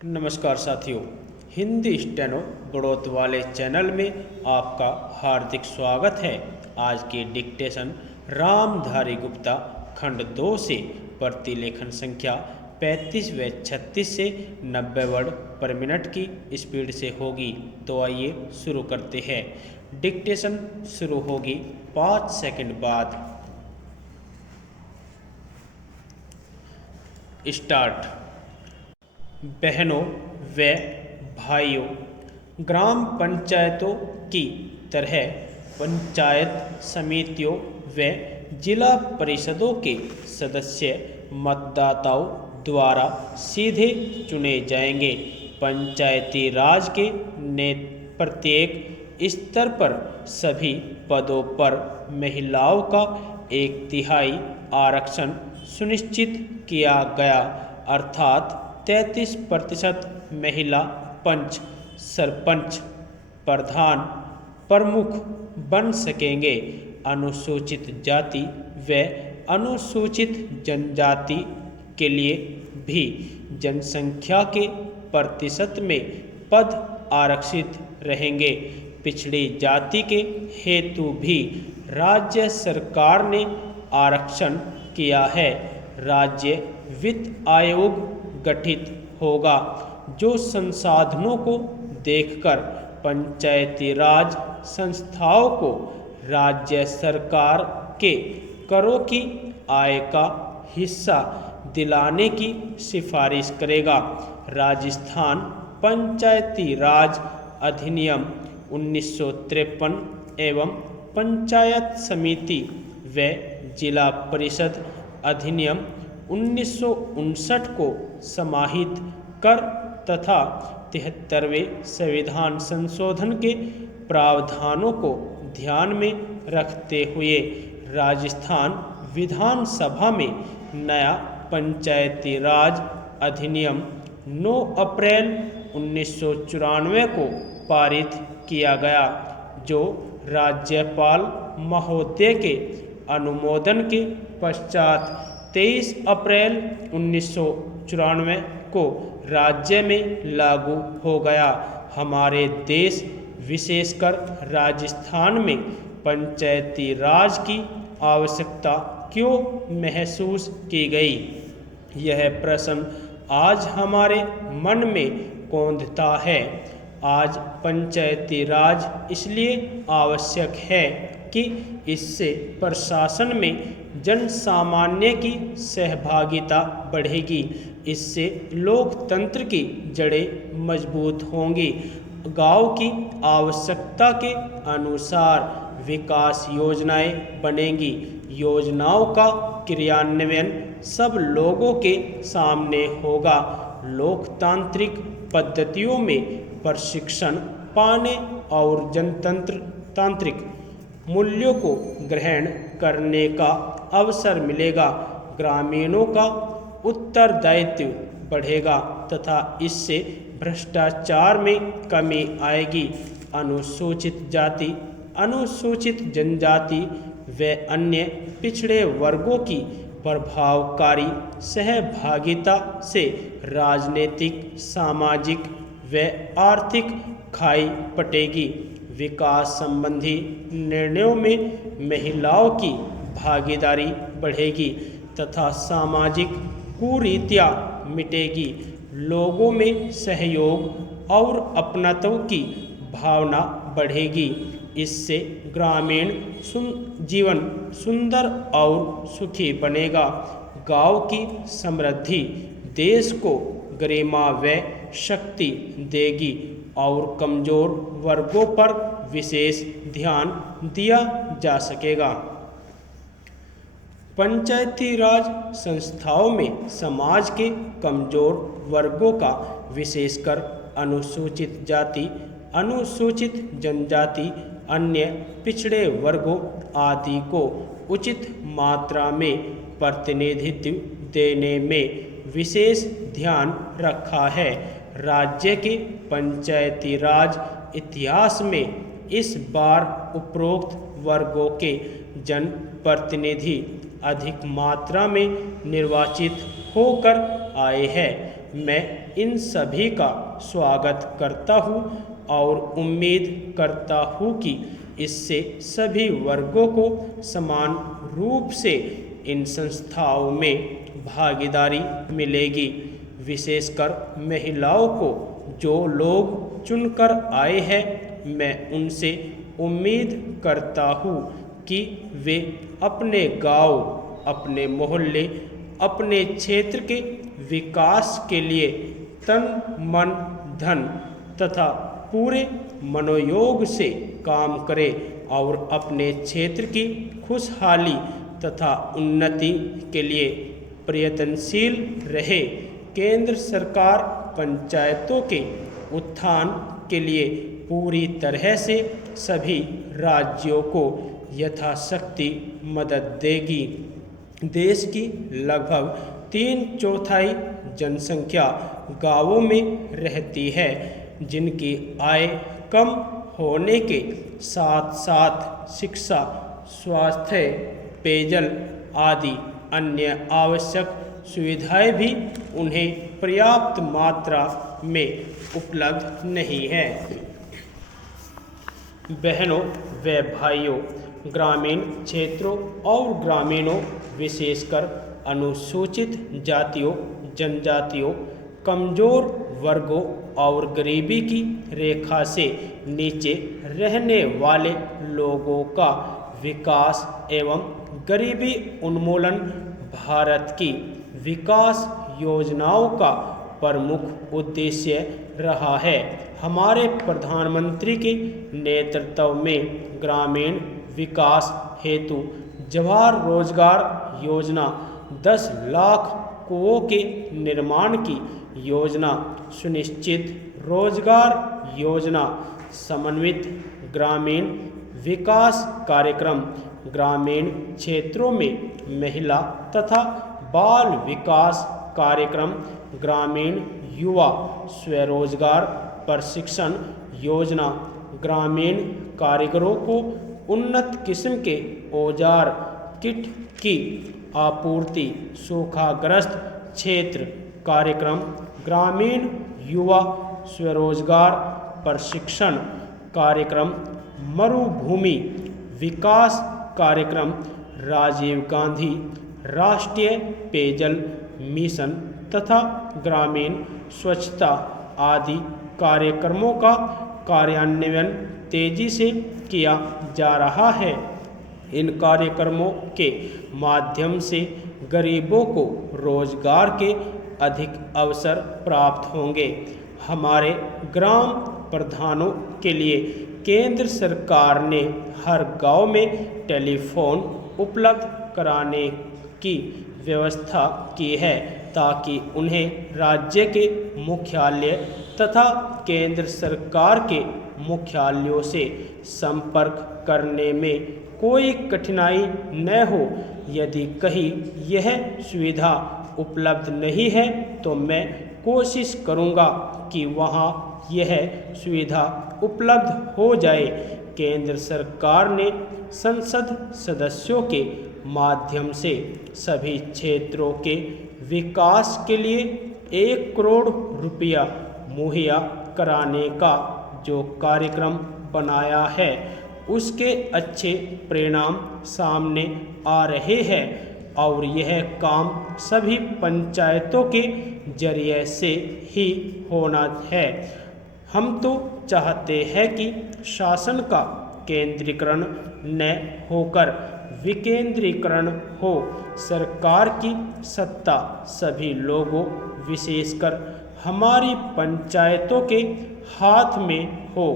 नमस्कार साथियों, हिंदी स्टेनो बढ़ोत वाले चैनल में आपका हार्दिक स्वागत है। आज के डिक्टेशन रामधारी गुप्ता खंड 2 से प्रतिलेखन संख्या 35 व 36 से 90 वर्ड पर मिनट की स्पीड से होगी। तो आइए शुरू करते हैं। डिक्टेशन शुरू होगी 5 सेकंड बाद। स्टार्ट। बहनों व भाइयों, ग्राम पंचायतों की तरह पंचायत समितियों व जिला परिषदों के सदस्य मतदाताओं द्वारा सीधे चुने जाएंगे। पंचायती राज के प्रत्येक स्तर पर सभी पदों पर महिलाओं का 1/3 आरक्षण सुनिश्चित किया गया, अर्थात 33% महिला पंच, सरपंच, प्रधान, प्रमुख बन सकेंगे। अनुसूचित जाति व अनुसूचित जनजाति के लिए भी जनसंख्या के प्रतिशत में पद आरक्षित रहेंगे। पिछड़ी जाति के हेतु भी राज्य सरकार ने आरक्षण किया है। राज्य वित्त आयोग गठित होगा जो संसाधनों को देखकर पंचायती राज संस्थाओं को राज्य सरकार के करों की आय का हिस्सा दिलाने की सिफारिश करेगा। राजस्थान पंचायती राज अधिनियम 1953 एवं पंचायत समिति व जिला परिषद अधिनियम 1959 को समाहित कर तथा 73वें संविधान संशोधन के प्रावधानों को ध्यान में रखते हुए राजस्थान विधानसभा में नया पंचायती राज अधिनियम 9 अप्रैल 1994 को पारित किया गया, जो राज्यपाल महोदय के अनुमोदन के पश्चात 23 अप्रैल 1994 को राज्य में लागू हो गया। हमारे देश विशेषकर राजस्थान में पंचायती राज की आवश्यकता क्यों महसूस की गई, यह प्रश्न आज हमारे मन में कौंधता है। आज पंचायती राज इसलिए आवश्यक है कि इससे प्रशासन में जन सामान्य की सहभागिता बढ़ेगी। इससे लोकतंत्र की जड़ें मजबूत होंगी। गांव की आवश्यकता के अनुसार विकास योजनाएं बनेंगी। योजनाओं का क्रियान्वयन सब लोगों के सामने होगा। लोकतांत्रिक पद्धतियों में प्रशिक्षण पाने और तांत्रिक मूल्यों को ग्रहण करने का अवसर मिलेगा। ग्रामीणों का उत्तरदायित्व बढ़ेगा तथा इससे भ्रष्टाचार में कमी आएगी। अनुसूचित जाति, अनुसूचित जनजाति व अन्य पिछड़े वर्गों की प्रभावकारी सहभागिता से राजनीतिक, सामाजिक व आर्थिक खाई पटेगी। विकास संबंधी निर्णयों में महिलाओं की भागीदारी बढ़ेगी तथा सामाजिक कुरीतियाँ मिटेगी। लोगों में सहयोग और अपनत्व की भावना बढ़ेगी। इससे ग्रामीण जीवन सुंदर और सुखी बनेगा। गांव की समृद्धि देश को गरिमा व शक्ति देगी और कमजोर वर्गों पर विशेष ध्यान दिया जा सकेगा। पंचायती राज संस्थाओं में समाज के कमजोर वर्गों का, विशेषकर अनुसूचित जाति, अनुसूचित जनजाति, अन्य पिछड़े वर्गों आदि को उचित मात्रा में प्रतिनिधित्व देने में विशेष ध्यान रखा है। राज्य के पंचायती राज इतिहास में इस बार उपरोक्त वर्गों के जनप्रतिनिधि अधिक मात्रा में निर्वाचित होकर आए हैं। मैं इन सभी का स्वागत करता हूँ और उम्मीद करता हूँ कि इससे सभी वर्गों को समान रूप से इन संस्थाओं में भागीदारी मिलेगी। विशेषकर महिलाओं को जो लोग चुनकर आए हैं, मैं उनसे उम्मीद करता हूँ कि वे अपने गांव, अपने मोहल्ले, अपने क्षेत्र के विकास के लिए तन मन धन तथा पूरे मनोयोग से काम करें और अपने क्षेत्र की खुशहाली तथा उन्नति के लिए प्रयत्नशील रहे। केंद्र सरकार पंचायतों के उत्थान के लिए पूरी तरह से सभी राज्यों को यथाशक्ति मदद देगी। देश की लगभग 3/4 जनसंख्या गांवों में रहती है, जिनकी आय कम होने के साथ साथ शिक्षा, स्वास्थ्य, पेयजल आदि अन्य आवश्यक सुविधाएं भी उन्हें पर्याप्त मात्रा में उपलब्ध नहीं है। बहनों व भाइयों, ग्रामीण क्षेत्रों और ग्रामीणों, विशेषकर अनुसूचित जातियों, जनजातियों, कमजोर वर्गों और गरीबी की रेखा से नीचे रहने वाले लोगों का विकास एवं गरीबी उन्मूलन भारत की विकास योजनाओं का प्रमुख उद्देश्य रहा है। हमारे प्रधानमंत्री के नेतृत्व में ग्रामीण विकास हेतु जवाहर रोजगार योजना, 10 लाख कुओं के निर्माण की योजना, सुनिश्चित रोजगार योजना, समन्वित ग्रामीण विकास कार्यक्रम, ग्रामीण क्षेत्रों में महिला तथा बाल विकास कार्यक्रम, ग्रामीण युवा स्वरोजगार प्रशिक्षण योजना, ग्रामीण कारीगरों को उन्नत किस्म के औजार किट की आपूर्ति, सूखाग्रस्त क्षेत्र कार्यक्रम, ग्रामीण युवा स्वरोजगार प्रशिक्षण कार्यक्रम, मरुभूमि विकास कार्यक्रम, राजीव गांधी राष्ट्रीय पेयजल मिशन तथा ग्रामीण स्वच्छता आदि कार्यक्रमों का कार्यान्वयन तेजी से किया जा रहा है। इन कार्यक्रमों के माध्यम से गरीबों को रोजगार के अधिक अवसर प्राप्त होंगे। हमारे ग्राम प्रधानों के लिए केंद्र सरकार ने हर गांव में टेलीफोन उपलब्ध कराने की व्यवस्था की है, ताकि उन्हें राज्य के मुख्यालय तथा केंद्र सरकार के मुख्यालयों से संपर्क करने में कोई कठिनाई न हो। यदि कहीं यह सुविधा उपलब्ध नहीं है तो मैं कोशिश करूंगा कि वहां यह सुविधा उपलब्ध हो जाए। केंद्र सरकार ने संसद सदस्यों के माध्यम से सभी क्षेत्रों के विकास के लिए 1 करोड़ रुपया मुहैया कराने का जो कार्यक्रम बनाया है, उसके अच्छे परिणाम सामने आ रहे हैं और यह काम सभी पंचायतों के जरिए से ही होना है। हम तो चाहते हैं कि शासन का केंद्रीकरण न होकर विकेंद्रीकरण हो। सरकार की सत्ता सभी लोगों, विशेषकर हमारी पंचायतों के हाथ में हो।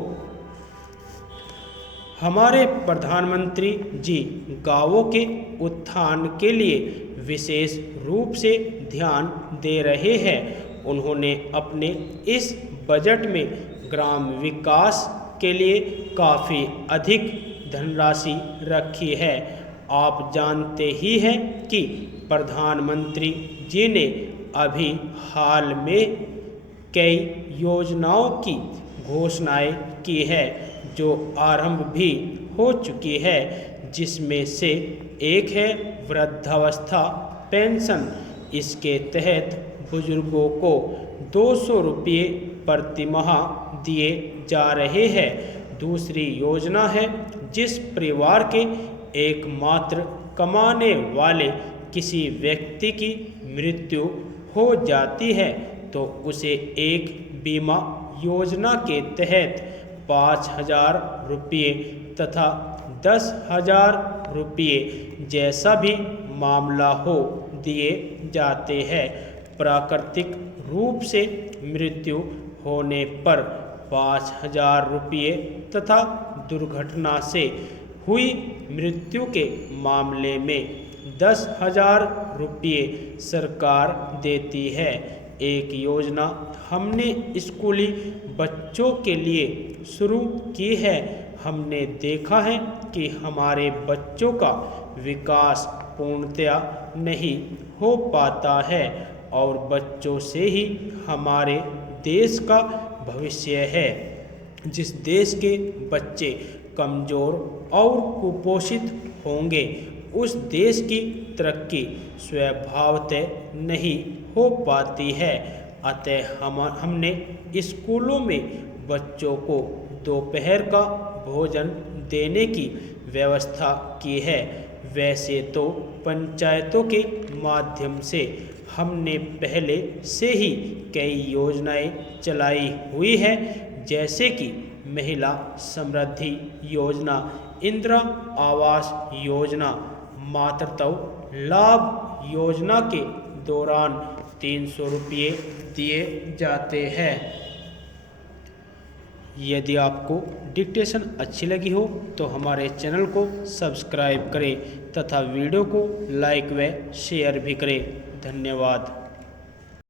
हमारे प्रधानमंत्री जी गांवों के उत्थान के लिए विशेष रूप से ध्यान दे रहे हैं। उन्होंने अपने इस बजट में ग्राम विकास के लिए काफ़ी अधिक धनराशि रखी है। आप जानते ही हैं कि प्रधानमंत्री जी ने अभी हाल में कई योजनाओं की घोषणाएं की है, जो आरंभ भी हो चुकी है, जिसमें से एक है वृद्धावस्था पेंशन। इसके तहत बुजुर्गों को 200 रुपये प्रति माह दिए जा रहे हैं। दूसरी योजना है जिस परिवार के एकमात्र कमाने वाले किसी व्यक्ति की मृत्यु हो जाती है तो उसे एक बीमा योजना के तहत 5,000 रुपये तथा 10,000 रुपये जैसा भी मामला हो दिए जाते हैं। प्राकृतिक रूप से मृत्यु होने पर 5,000 रुपये तथा दुर्घटना से हुई मृत्यु के मामले में 10,000 रुपये सरकार देती है। एक योजना हमने स्कूली बच्चों के लिए शुरू की है। हमने देखा है कि हमारे बच्चों का विकास पूर्णतया नहीं हो पाता है और बच्चों से ही हमारे देश का भविष्य है। जिस देश के बच्चे कमज़ोर और कुपोषित होंगे उस देश की तरक्की स्वभावतः नहीं हो पाती है। अतः हमने स्कूलों में बच्चों को दोपहर का भोजन देने की व्यवस्था की है। वैसे तो पंचायतों के माध्यम से हमने पहले से ही कई योजनाएं चलाई हुई है, जैसे कि महिला समृद्धि योजना, इंदिरा आवास योजना, मातृत्व लाभ योजना के दौरान 300 रुपये दिए जाते हैं। यदि आपको डिक्टेशन अच्छी लगी हो तो हमारे चैनल को सब्सक्राइब करें तथा वीडियो को लाइक व शेयर भी करें। धन्यवाद।